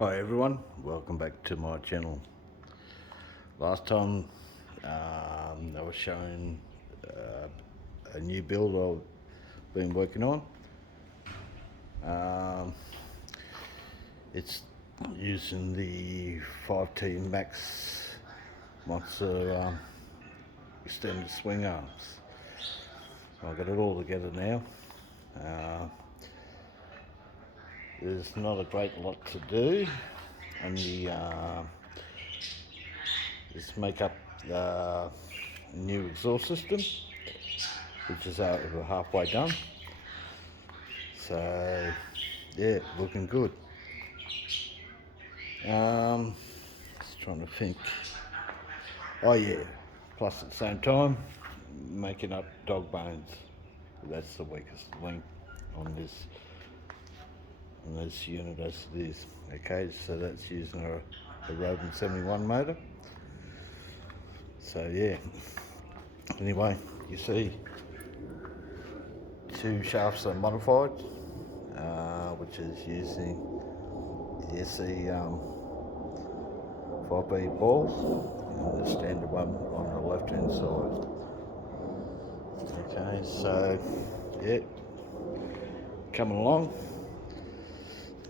Hi everyone, welcome back to my channel. Last time I was showing a new build I've been working on. It's using the 5T Max Monster extended swing arms. I've got it all together now. There's not a great lot to do, and just make up the new exhaust system, which is over halfway done. So yeah, looking good. Just trying to think. Oh yeah, plus at the same time making up dog bones. That's the weakest link on this unit as it is. Okay, so that's using a Rovan 71 motor. So yeah, anyway, you see two shafts are modified, which is using the SE 5B balls and the standard one on the left hand side. Okay, so yeah, coming along.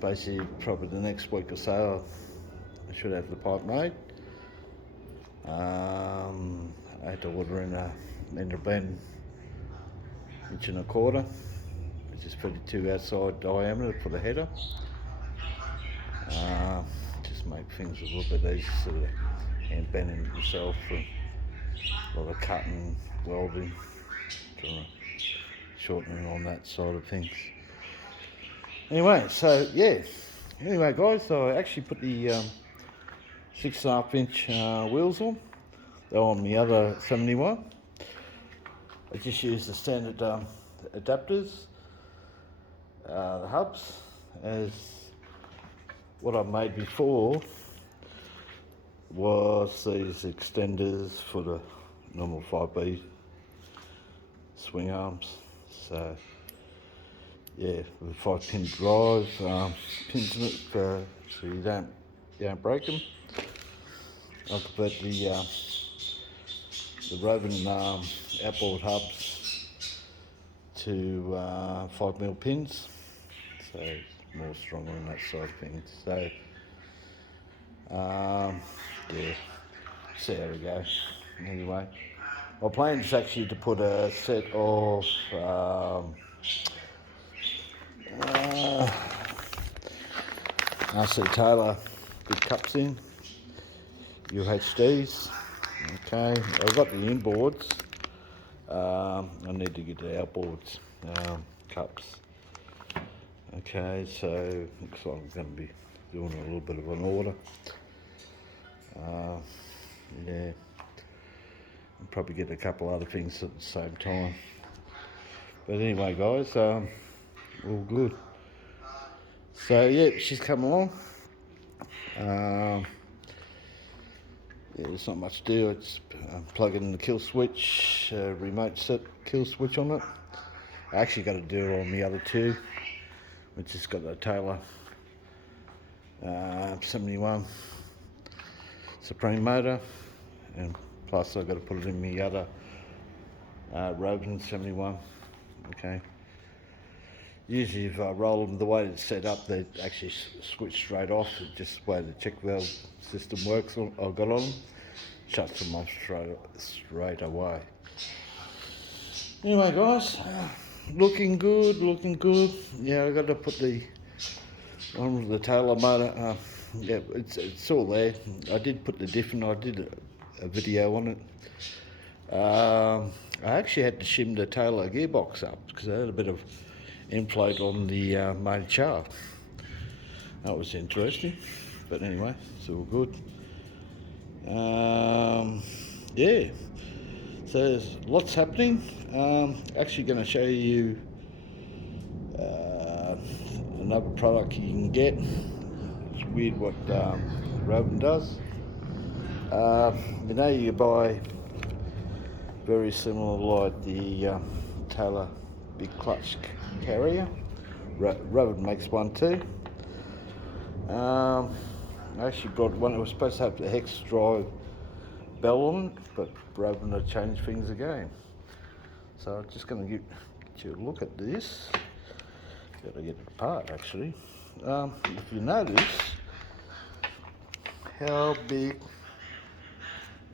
Basically, probably the next week or so, I should have the pipe made. I had to order in a bend 1.25 inches, which is 32 outside diameter for the header. Just make things a little bit easier, sort of hand bending it yourself, and a lot of cutting, welding, trying to shortening on that side of things. Anyway, so yeah. Anyway, guys, so I actually put the 6.5 inch wheels on. They're on the other 71. I just used the standard adapters, the hubs, as what I made before was these extenders for the normal 5B swing arms. So yeah, with 5-pin drive pins in it, so you don't break them. I'll convert the Rovan outboard hubs to 5mm pins, so it's more stronger on that side of things. So yeah, see how we go. Anyway, my plan is actually to put a set of RC Taylor good cups in, UHDs. Okay, I've got the inboards. I need to get the outboards cups. Okay, so looks like I'm going to be doing a little bit of an order. Yeah, I'll probably get a couple other things at the same time. But anyway, guys, all good. So yeah, she's come along. Yeah, there's not much to do. It's plug in the kill switch, remote set kill switch on it. I actually got to do it on the other two, which has got the Taylor 71 Supreme motor, and plus I've got to put it in the other Rovan 71. Okay. Usually if I roll them the way it's set up, they actually switch straight off. It's just the way the check valve system works I've got on them. Shuts them off straight away. Anyway, guys, looking good. Yeah, I got to put the one with the Taylor motor. Yeah, it's all there. I did put the diff in. I did a video on it. I actually had to shim the Taylor gearbox up because I had a bit of inflate on the main shaft. That was interesting, but anyway, it's all good. Yeah, so there's lots happening. Actually going to show you another product you can get. It's weird what Rovan does. You know, you buy very similar like the Taylor big clutch carrier. Rovan makes one too. I actually got one that was supposed to have the hex drive bell on it, but Rovan had changed things again. So I'm just going to get you a look at this. Got to get it apart actually. If you notice how big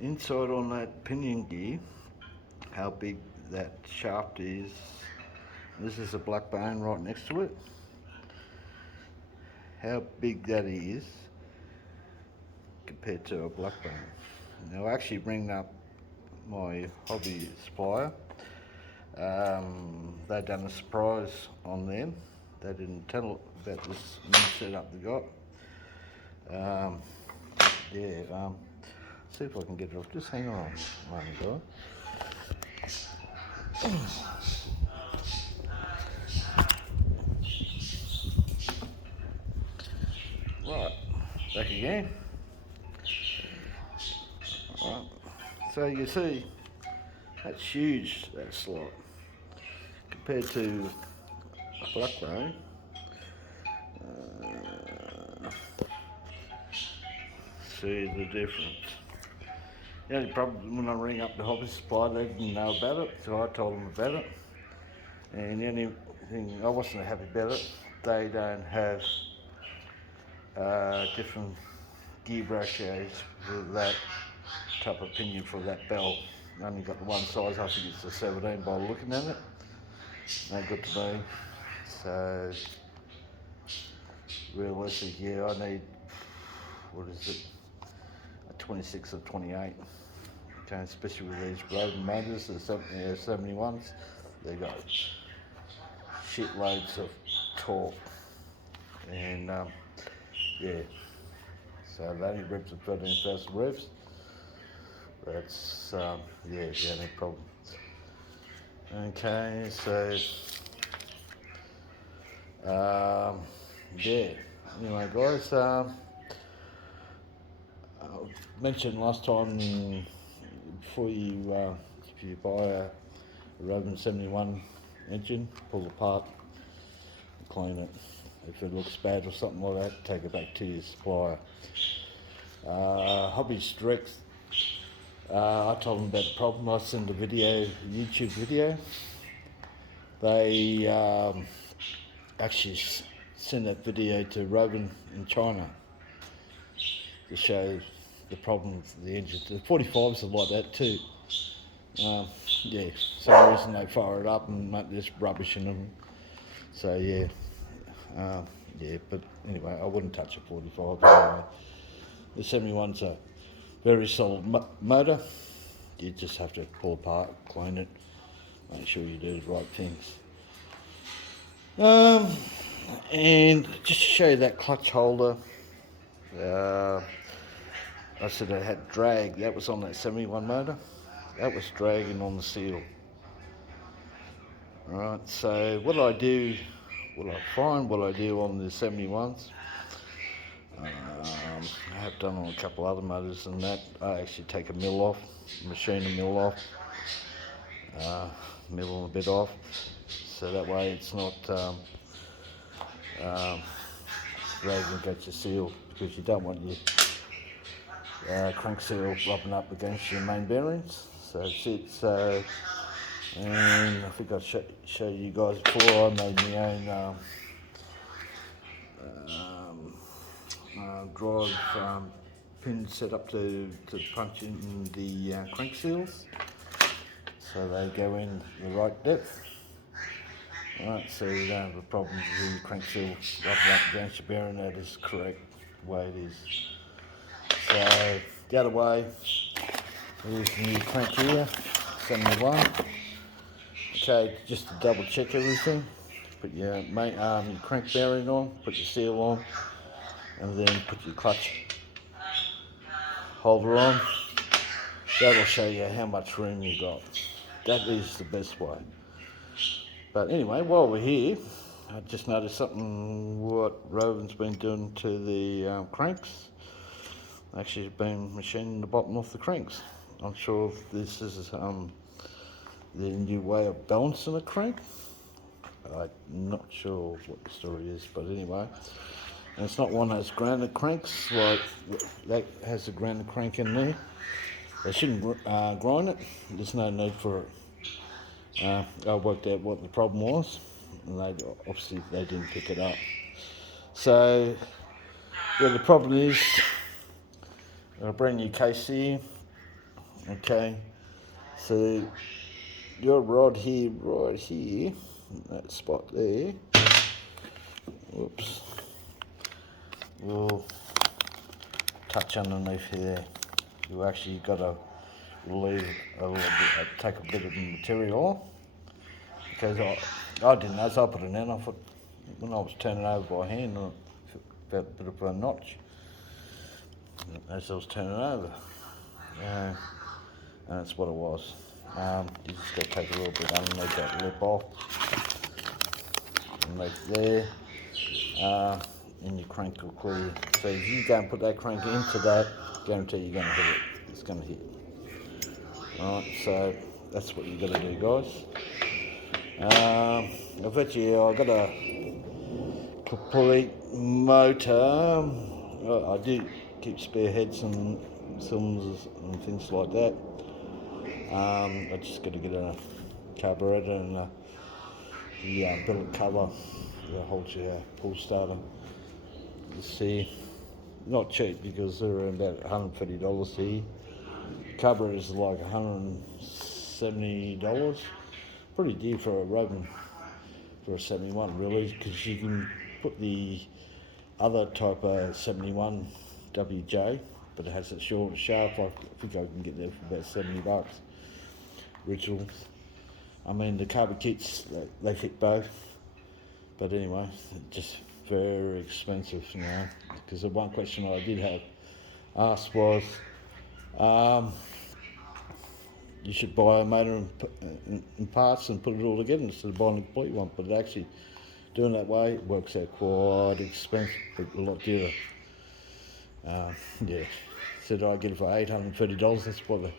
inside on that pinion gear, how big that shaft is. This is a black bone right next to it. How big that is compared to a black bone. Now I actually bring up my hobby supplier. They done a surprise on them. They didn't tell about this new setup they got. See if I can get it off. Just hang on a moment, guys. Right, back again. Right. So you see, that's huge, that slot, compared to a black bone. See the difference. The only problem when I ring up the hobby supply, they didn't know about it, so I told them about it. And the only thing I wasn't happy about it, they don't have different gear ratios for that type of pinion for that bell. I only got the one size, I think it's a 17 by looking at it. No good to me. So realistically, yeah, I need, what is it, a 26 or 28. Okay, especially with these Rovan motors, the 71s, they got shitloads of torque. And yeah, so they only revs at 13,000 revs. That's yeah, the only problem. Okay, so yeah. Anyway, guys, I mentioned last time before you, if you buy a Rovan 71 engine, pull it apart, clean it. If it looks bad or something like that, take it back to your supplier. Hobby Direct, I told them about the problem. I sent a video, YouTube video. They actually sent that video to Rovan in China to show the problem with the engine. The 45s are like that too. Yeah, some reason they fire it up and make this rubbish in them. So yeah, yeah. But anyway, I wouldn't touch a 45. Anyway. The 71's a very solid motor. You just have to pull apart, clean it, make sure you do the right things. And just to show you that clutch holder, I said it had drag. That was on that 71 motor. That was dragging on the seal. Alright, so what I do on the 71s, I have done on a couple other motors and that, I actually take a mill off, machine a mill off, mill a bit off, so that way it's not dragging against your seal, because you don't want your crank seal rubbing up against your main bearings. So that's it. So, and I think I showed you guys before, I made my own drive pin set up to punch in the crank seals, so they go in the right depth. Right, so you don't have a problem with the crank seal rubbing up against your bearing. That is correct way it is. So the other way is the new crank here, 71. Okay, just to double check everything, put your your crank bearing on, put your seal on, and then put your clutch holder on. That'll show you how much room you got. That is the best way. But anyway, while we're here, I just noticed something what Rovan's been doing to the cranks. Actually been machining the bottom off the cranks. I'm sure if this is the new way of balancing a crank. I'm not sure what the story is, but anyway, And it's not one of those grounded cranks, like that has a grounded crank in there. They shouldn't grind it, there's no need for it. I worked out what the problem was, and obviously they didn't pick it up. So, yeah, the problem is, a brand new case here, okay, so your rod here, right here, that spot there, whoops, will touch underneath here. You actually got to relieve a little bit, take a bit of the material off, because I didn't know, so I put it in. I thought when I was turning over by hand, I felt a bit of a notch as I was turning over, and that's what it was. You just got to take a little bit underneath that lip off, underneath there, and your crank will clear. So if you go and put that crank into that, guarantee you're going to hit it. It's going to hit. Alright, so that's what you got to do, guys. I bet you I got a complete motor. I do keep spare heads and cylinders and things like that. I just got to get a carburetor and the billet cover that holds your pull starter. You see, not cheap because they're around about $130 here. Carburetor is like $170. Pretty dear for a Rovan, for a 71 really, because you can put the other type of 71 WJ, but it has a shorter shaft. I think I can get there for about $70. Originals. I mean, the carb kits, they fit both. But anyway, just very expensive, you know. Because the one question I did have asked was, you should buy a motor and parts and put it all together instead of buying a complete one. But actually, doing that way, it works out quite expensive, but a lot dearer. Yeah, said I get it for $830. That's what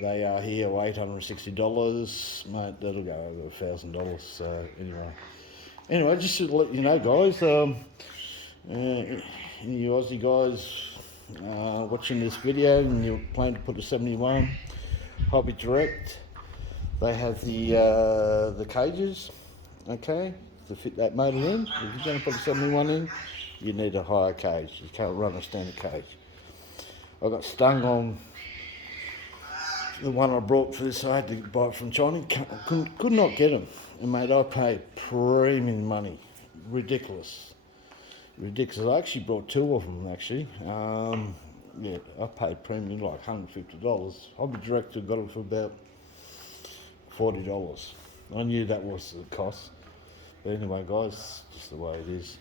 they are here, $860. Mate, that'll go over $1,000. So anyway, just to let you know, guys, any Aussie guys watching this video and you plan to put a 71 Hobby Direct, they have the cages, okay, to fit that motor in. If you're going to put a 71 in, you need a higher cage. You can't run a standard cage. I got stung on the one I brought for this. I had to buy it from China. Could not get them. And mate, I paid premium money. Ridiculous. I actually brought two of them actually. Yeah, I paid premium like $150. Hobby Director got it for about $40. I knew that was the cost. But anyway, guys, just the way it is.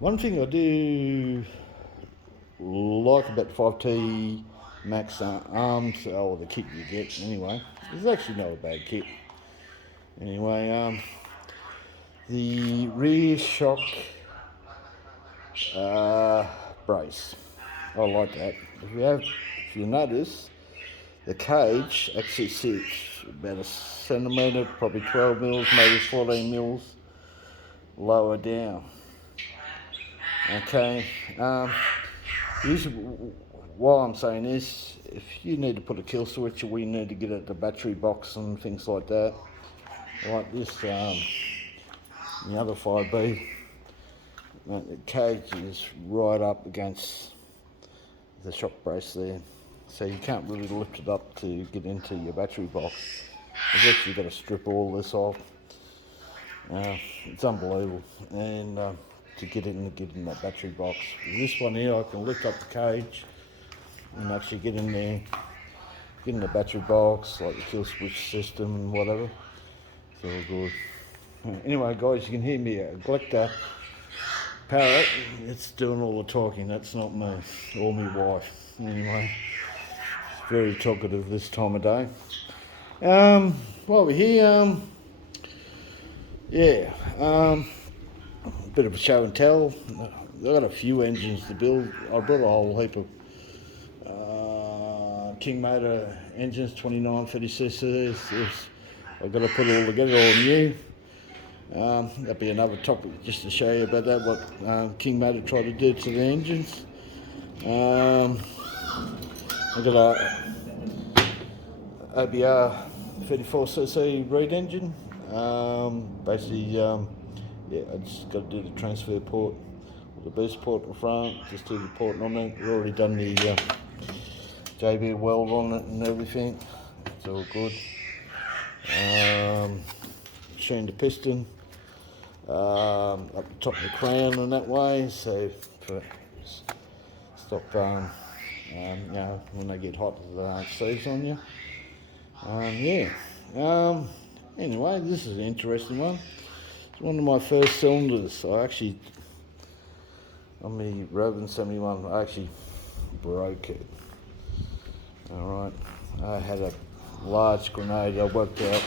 One thing I do like about the 5T Max arms, or the kit you get anyway, it's actually not a bad kit. Anyway, the rear shock brace, I like that. If you notice, the cage actually sits about a centimetre, probably 12 mils, maybe 14 mils lower down. Okay, why I'm saying this, if you need to put a kill switch, or we need to get at the battery box and things like that, like this, the other 5B, the cage is right up against the shock brace there, so you can't really lift it up to get into your battery box. You've actually got to strip all this off. It's unbelievable, and to get in that battery box. This one here, I can lift up the cage and actually get in there, get in the battery box, like the kill switch system and whatever. It's all good. Anyway, guys, you can hear me, a Glector parrot. It's doing all the talking. That's not me or my wife. Anyway, it's very talkative this time of day. While we're here, yeah, a bit of a show and tell. I've got a few engines to build. I brought a whole heap of King motor engines, 29, 30 cc's. I've got to put it all together, all new. That'll be another topic just to show you about that, what King Motor tried to do to the engines. I've got a OBR 34cc reed engine. Basically, I just got to do the transfer port, the boost port in the front, just do the porting on it. We've already done the JB weld on it and everything. It's all good. Showing the piston up the top of the crown in that way, so for stop when they get hot, the seize on you. Anyway, this is an interesting one. It's one of my first cylinders. On the Rovan 71, I actually broke it. Alright, I had a large grenade. I worked out,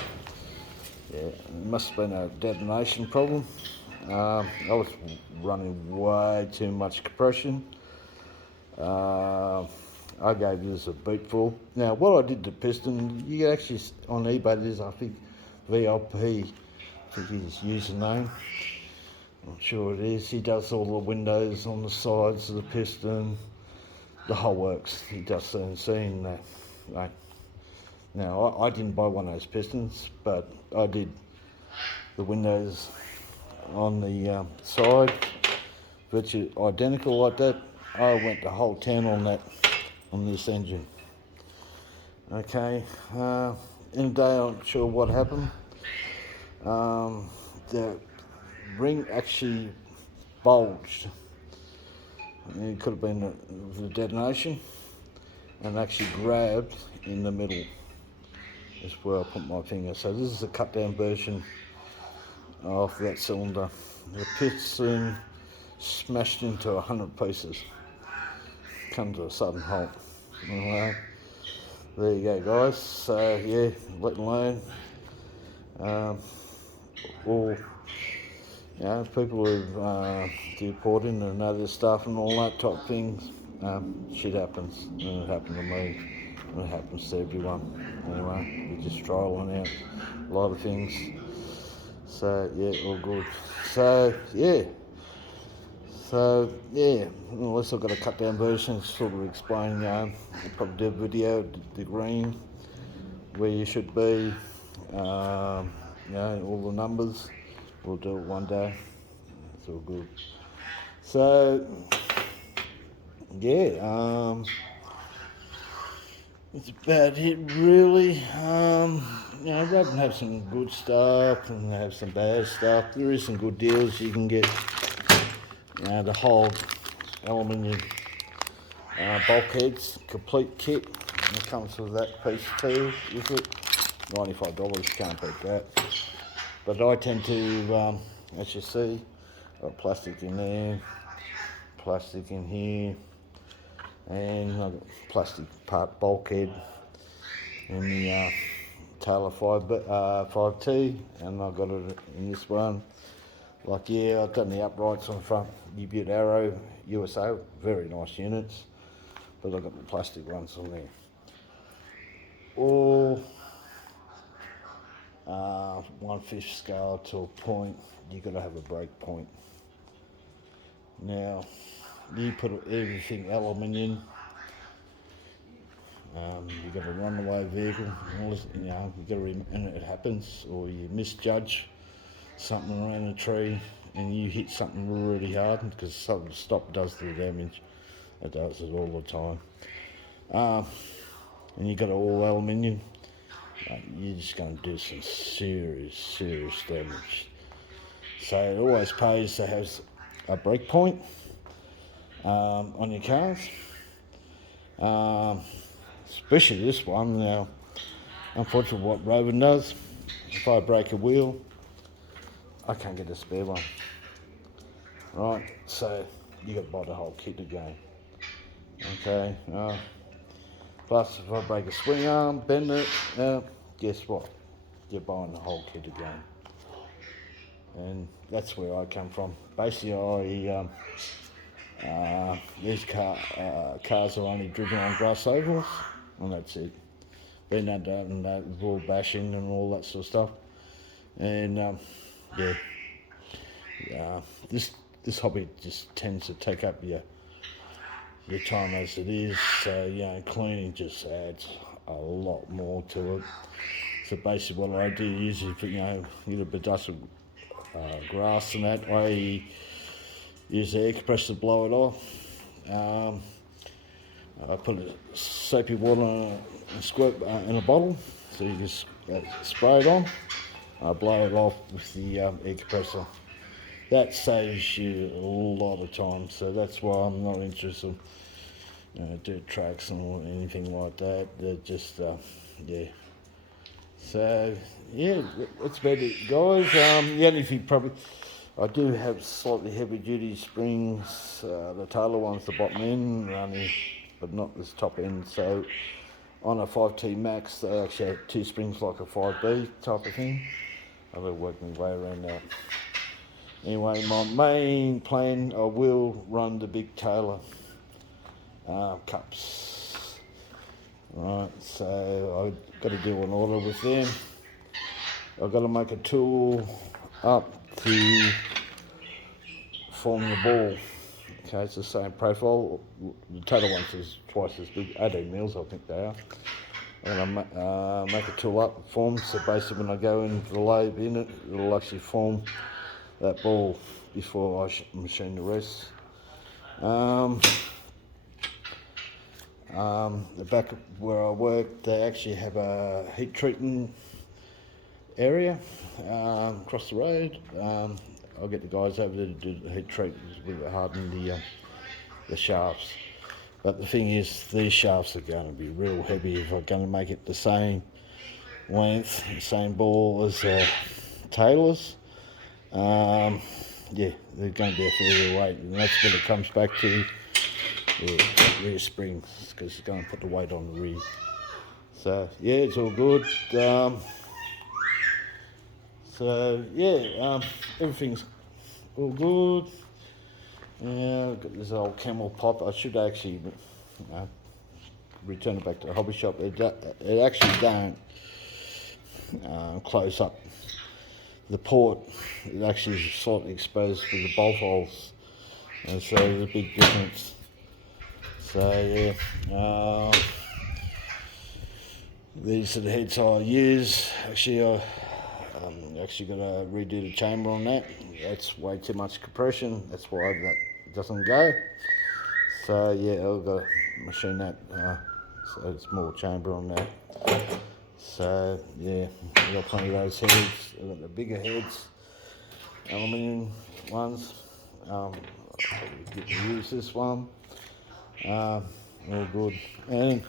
it must have been a detonation problem. I was running way too much compression. I gave this a boot full. Now, what I did to piston, you can actually, on eBay, there's, I think, VIP, I think his username. I'm sure it is. He does all the windows on the sides of the piston, the whole works. He does CNC that. Like, now, I didn't buy one of those pistons, but I did the windows on the side, virtually identical like that. I went the whole town on that, on this engine. Okay, in a day I'm not sure what happened. The ring actually bulged. It could have been the detonation, and actually grabbed in the middle. That's where I put my finger. So this is a cut down version of that cylinder. The piston smashed into 100 pieces. Come to a sudden halt. Anyway, there you go, guys. So yeah, let alone all people who do porting and other stuff and all that type of things. Shit happens, and it happened to me, and it happens to everyone. Anyway, we're just trialing out a lot of things. So yeah, all good. Unless I've got a cut down version, sort of explain, I'll probably do a video, the green, where you should be, all the numbers. We'll do it one day. It's all good. So, it's about it really. Rovan have some good stuff and they have some bad stuff. There is some good deals. You can get, the whole aluminium bulkheads, complete kit. And it comes with that piece too, with it. $95, can't beat that. But I tend to, as you see, got plastic in there, plastic in here, and I've got plastic part bulkhead in the Taylor 5T, and I've got it in this one. Like, I've done the uprights on the front, U-Butte Arrow USA, very nice units, but I've got the plastic ones on there. All 1/5 scale to a point. You've got to have a break point. Now, you put everything aluminium. You've got a runaway vehicle. You got to, and it happens, or you misjudge something around a tree, and you hit something really hard because stop does the damage. It does it all the time. And you got it all aluminium. You're just going to do some serious damage. So it always pays to have a break point on your cars, especially this one. Now, unfortunately, what Rovan does, if I break a wheel, I can't get a spare one. Right, so you got to buy the whole kit again. Okay. Plus, if I break a swing arm, bend it, guess what? You're buying the whole kit again. And that's where I come from. Basically, these cars are only driven on grass ovals, and that's it. Been done that, ball bashing and all that sort of stuff. And This hobby just tends to take up your time as it is. So cleaning just adds a lot more to it. So basically, what I do usually, get a bit of dust of grass, and that way use the air compressor to blow it off. I put soapy water in a squirt in a bottle, so you just spray it on. I blow it off with the air compressor. That saves you a lot of time, so that's why I'm not interested in dirt tracks or anything like that. They're just, yeah. So, yeah, that's about it, guys. The only thing probably, I do have slightly heavy duty springs, the tailor ones, the bottom end running, but not this top end. So on a 5T Max, they actually have two springs like a 5B type of thing. I've got to work my way around that. Anyway, my main plan, I will run the big tailor cups. Right, so I've got to do an order with them. I've got to make a tool up to form the ball. Okay, it's the same profile. The tailor ones is twice as big, 18 mils I think they are. I'm going to make a tool up, form, so basically when I go in the lathe in it, it'll actually form that ball before I machine the rest. The back where I work, they actually have a heat treatment area across the road. I'll get the guys over there to do the heat treatment, to harden the shafts. But the thing is, these shafts are going to be real heavy if I'm going to make it the same length, the same ball as Taylor's. Yeah, they're going to be a fair weight, and that's when it comes back to rear springs, because it's going to put the weight on the rear. So yeah, it's all good. Everything's all good. Yeah, I've got this old Camel pop. I should actually return it back to the hobby shop. It actually don't close up the port. It actually is slightly exposed with the bolt holes, and so there's a big difference. So yeah, these are the heads I use. Actually, I actually got to redo the chamber on that. That's way too much compression. That's why that doesn't go. So yeah, I've got to machine that. So it's more chamber on that. So yeah, I've got plenty of those heads. I've got the bigger heads, aluminium ones. I'll get to use this one. All good. And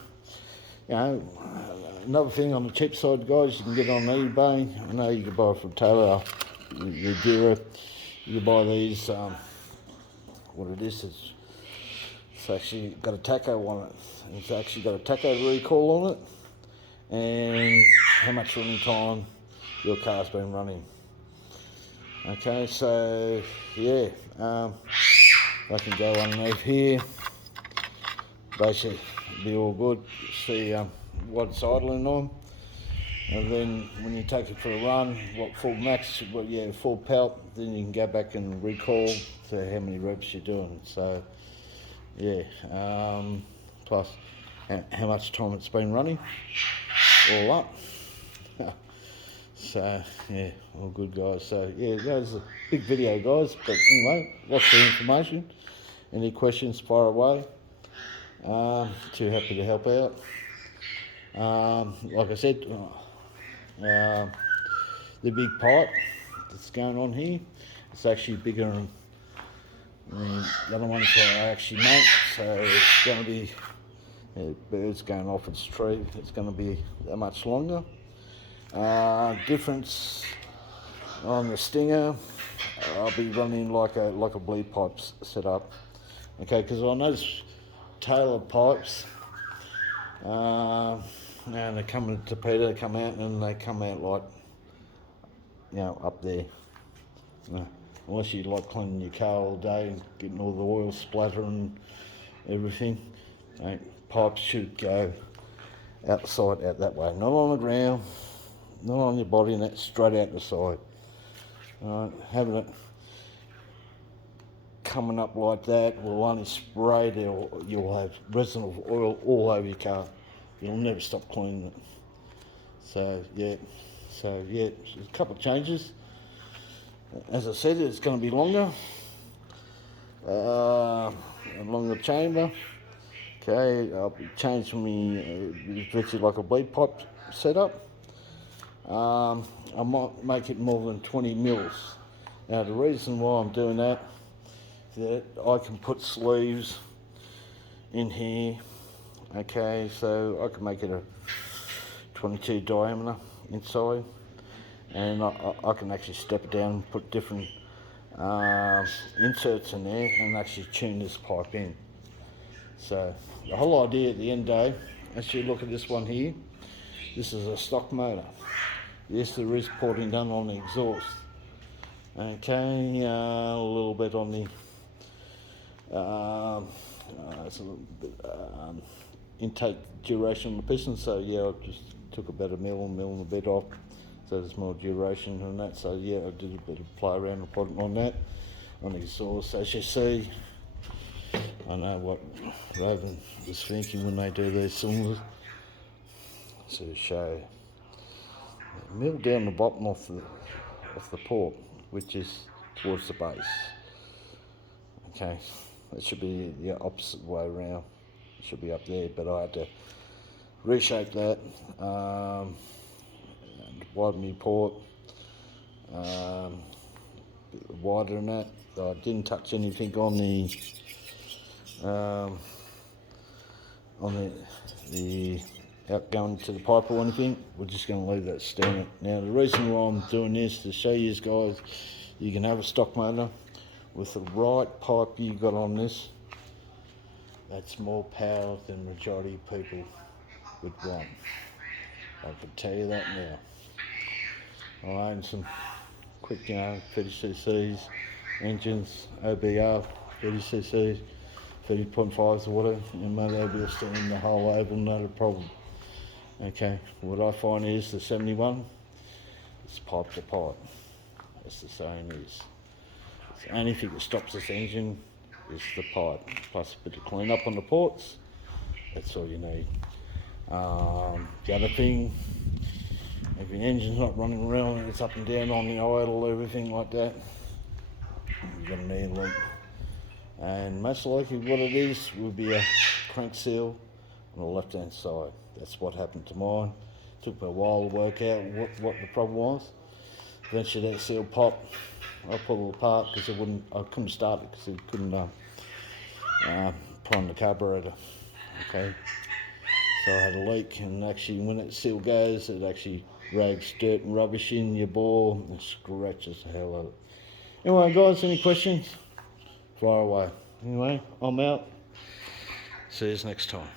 another thing on the cheap side, guys, you can get on eBay. I know you can buy it from Taylor, Udira. You can buy these. What it is, it's actually got a tacho on it. It's actually got a tacho recall on it, and how much running time your car's been running. Okay, so yeah, I can go underneath here. Basically, be all good. See what it's idling on, and then when you take it for a run, full max, full pelt, then you can go back and recall to how many reps you're doing. So yeah, plus how much time it's been running, all up. So yeah, all good, guys. So yeah, that was a big video, guys, but anyway, lots of information. Any questions, fire away. Too happy to help out. Like I said, the big pipe that's going on here, it's actually bigger than the other ones that I actually make, so it's going to be birds going off its tree. It's going to be that much longer. Difference on the Stinger, I'll be running like a bleed pipe set up. Okay, because I notice tailored pipes, and they come in torpedo, they come out and they come out like, up there. Unless you like cleaning your car all day and getting all the oil splatter and everything, pipes should go outside, out that way, not on the ground, not on your body, and that's straight out the side. Having it coming up like that will only spray there, you'll have resin of oil all over your car. You'll never stop cleaning it. So yeah, there's a couple of changes. As I said, it's going to be longer, a longer chamber. Okay, I'll be changing me virtually like a bleed pipe setup. I might make it more than 20 mils. Now the reason why I'm doing that is that I can put sleeves in here. Okay, so I can make it a 22 diameter inside, and I can actually step it down and put different inserts in there and actually tune this pipe in. So the whole idea at the end of the day, as you look at this one here, this is a stock motor. Yes, there is porting done on the exhaust. Okay, a little bit on the it's a little bit, intake duration on the piston. So yeah, I just took about a mil and a bit off, so there's more duration on that. So yeah, I did a bit of play around and put it on that on the exhaust. As you see, I know what Rovan was thinking when they do these cylinders. So to show, mill down the bottom off the port, which is towards the base. Okay, it should be the opposite way around. It should be up there, but I had to reshape that, widen my port, bit wider than that. I didn't touch anything on the outgoing to the pipe or anything. We're just going to leave that standard. Now the reason why I'm doing this, to show you guys, you can have a stock motor with the right pipe you got on this. That's more power than majority of people would want. I can tell you that now. I own some quick, 30cc's engines, OBR, 30cc, 30.5s or whatever, and they'll be steering the whole oval, not a problem. Okay, what I find is the 71, it's pipe to pipe. That's the same as. The only thing that stops this engine is the pipe, plus a bit of clean up on the ports. That's all you need. The other thing, if your engine's not running around and it's up and down on the idle, everything like that, you're going to need a leak. And most likely what it is will be a crank seal on the left hand side. That's what happened to mine. Took me a while to work out what the problem was. Eventually that seal popped. I pulled it apart because I couldn't start it because it couldn't prime the carburetor. Okay, so I had a leak, and actually when that seal goes, it actually rags dirt and rubbish in your bore and scratches the hell out of it. Anyway guys, any questions? Fire away. Anyway, I'm out. See you next time.